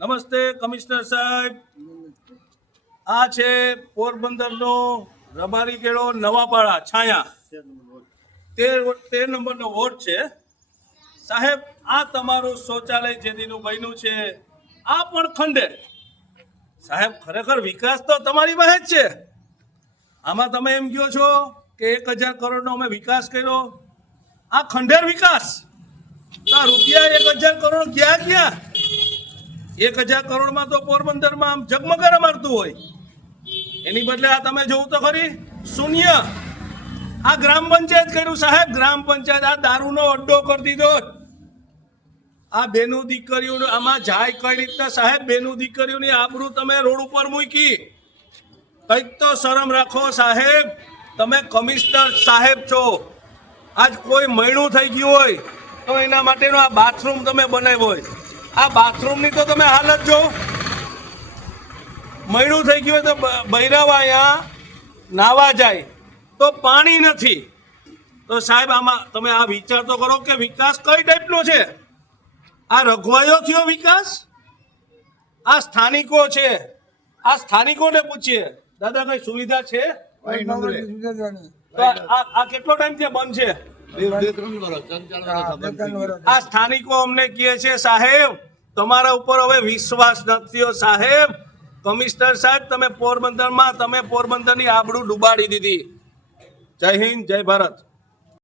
નમસ્તે કમિશનર સાહેબ, આ છે પોરબંદરનો રબારી કેળો નવાપાડા છાયા 13 નંબરનો વોર્ડ છે સાહેબ. આ તમારું શૌચાલય જેદીનું બન્યું છે, આ પણ ખંડેર સાહેબ. ખરેખર વિકાસ તો તમારી પાસે જ છે. આમાં તમે એમ કહો છો કે 1000 કરોડનો અમે વિકાસ કર્યો, આ ખંડેર વિકાસ. તો આ રૂપિયા 1000 કરોડ ગયા ક્યાં? 1000 કરોડમાં તો પોરબંદરમાં આમ ઝગમગારા મારતું હોય, એની બદલે આ તમે જોવું તો ખરી શૂન્ય. આ ગ્રામ પંચાયત કર્યું સાહેબ, ગ્રામ પંચાયત આ દારૂનો અડ્ડો કરી દીધો. આ બેનું દીકરીઓ આમાં જાય કઈ રીતના સાહેબ? બેનું દીકરીઓની આબરૂ તમે રોડ ઉપર મૂકી. કંઈક તો શરમ રાખો સાહેબ. તમે કમિશનર સાહેબ છો. આજ કોઈ મૈણું થઈ ગયું હોય તો એના માટેનો આ બાથરૂમ તમે બનાવ્યો હોય. આ બાથરૂમની તો તમે હાલત જો. મૈણું થઈ ગયું હોય તો બૈરાવા અહીંયા નાવા જાય તો પાણી નથી. તો સાહેબ આમાં તમે આ વિચાર તો કરો કે વિકાસ કઈ ટાઈપનો છે? આ રઘવાયો થયો વિકાસ? આ સ્થાનિકો છે, આ સ્થાનિકોને પૂછીએ દાદા કઈ સુવિધા છે? તો આ કેટલો ટાઈમ ત્યાં બંધ છે? આ સ્થાનિકો અમને કહે છે સાહેબ તમારા ઉપર હવે વિશ્વાસ નથી સાહેબ. કમિશનર સાહેબ તમે પોરબંદરની આબરૂ ડુબાડી દીધી. જય હિન્દ, જય ભારત.